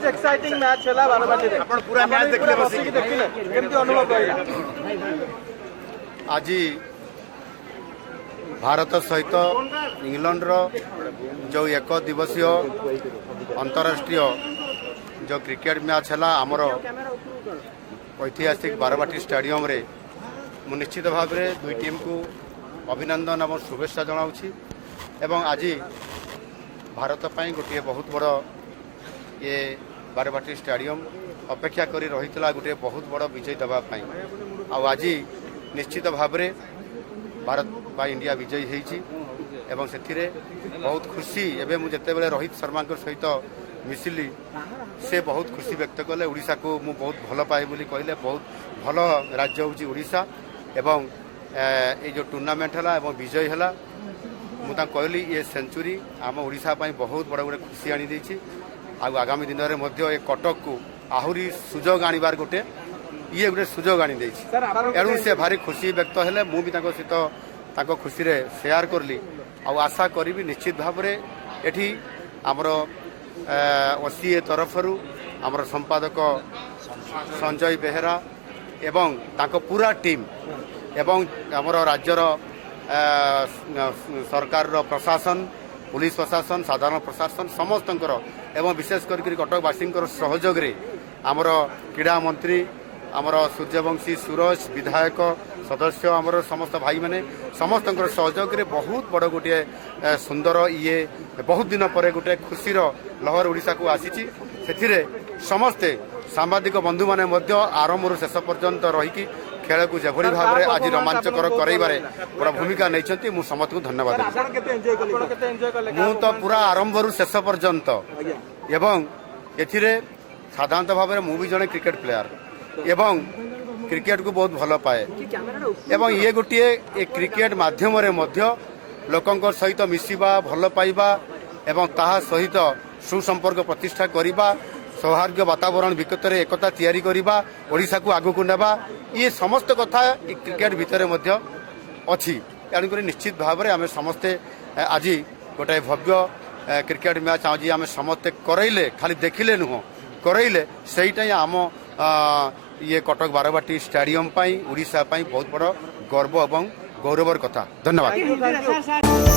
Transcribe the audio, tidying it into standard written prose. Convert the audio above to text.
आज exciting match है बारबाटी रे आपण पूरा मैच देखले बसी देखले केमती अनुभव रहिला आज भारत सहित इंग्लैंड रो जो एक दिवसीय अंतरराष्ट्रीय जो क्रिकेट मैच है आमर ऐतिहासिक बारबाटी स्टेडियम रे मु निश्चित भाव में दुई टीम को अभिनंदन और शुभेच्छा जनाऊँगी एवं आज भारत पाई गोटे बहुत बड़ ये बारबाटी स्टेडियम अपेक्षा करी रही गोटे बहुत बड़ विजय देवाई आज निश्चित भाव में भारत बा इंडिया विजयी होती एवं से बहुत खुशी एवं मुझे रोहित शर्मा सहित मिसिली से बहुत खुशी व्यक्त कले ओडिशा को मु बहुत भल पाए बोली कहले बहुत भल राज्य हूँ ओडिशा एवं ये जो टूर्नामेंट है एवं विजय है मुझे कहली ये सेंचुरी आम ओडिशा पाई बहुत बड़ गोटे खुशी आनी देछि आगामी दिन में ये कटक को आहरी सुजोग आनिबार गोटे ये गोटे सुजोग आनी देछि एणु से भारी खुशी व्यक्त हेले मु भी सहित खुशी रे शेयर करली आशा करी निश्चित भाव में एठी आमर ओसीए तरफरु आमर संपादक संजय बेहेरा एवं तांको पूरा टीम एवं आमर राज्यर सरकार प्रशासन पुलिस प्रशासन साधारण प्रशासन समस्त एवं विशेष करके कटकवासी सहयोग रे आमर क्रीड़ा मंत्री आमर सूर्यवंशी सूरज विधायक सदस्य आमर समस्त भाई माने समस्त सहयोग रे बहुत बड़ गोटे सुंदर ये बहुत दिन पर गोटे खुशीर लहर ओडिशा को आसी से समस्ते सांबादिक बंधु माने आरंभ शेष पर्यंत रहीकि खेल को जो भाव में आज रोमांचकर कराइबारे बड़ा भूमिका नहीं मुझे समस्त को धन्यवाद मु तो पूरा आरंभ शेष पर्यंत एवं एथिरे साधारणतः भाव में मुझे जड़े क्रिकेट प्लेयर एवं क्रिकेट को बहुत भल पाए एवं ये गोटे क्रिकेट माध्यम लोकों सहित मिसिबा भल पाइबा एवं ताहा सहित सुसंपर्क प्रतिष्ठा करिबा सौहार्द वातावरण भितर एकता तैयारी करबा ओडिशा को आगु को नेबा ये समस्त कथा क्रिकेट भितर अच्छी तेणुक निश्चित भाव में आम समस्ते आज गोटे भव्य क्रिकेट मैच आज आम समस्ते करइले खाली देखिले नुह करइले सेटा आम ये कटक बारबाटी स्टेडियम पाई ओडिशा पाई बहुत बड़ गर्व एवं गौरवर कथा धन्यवाद।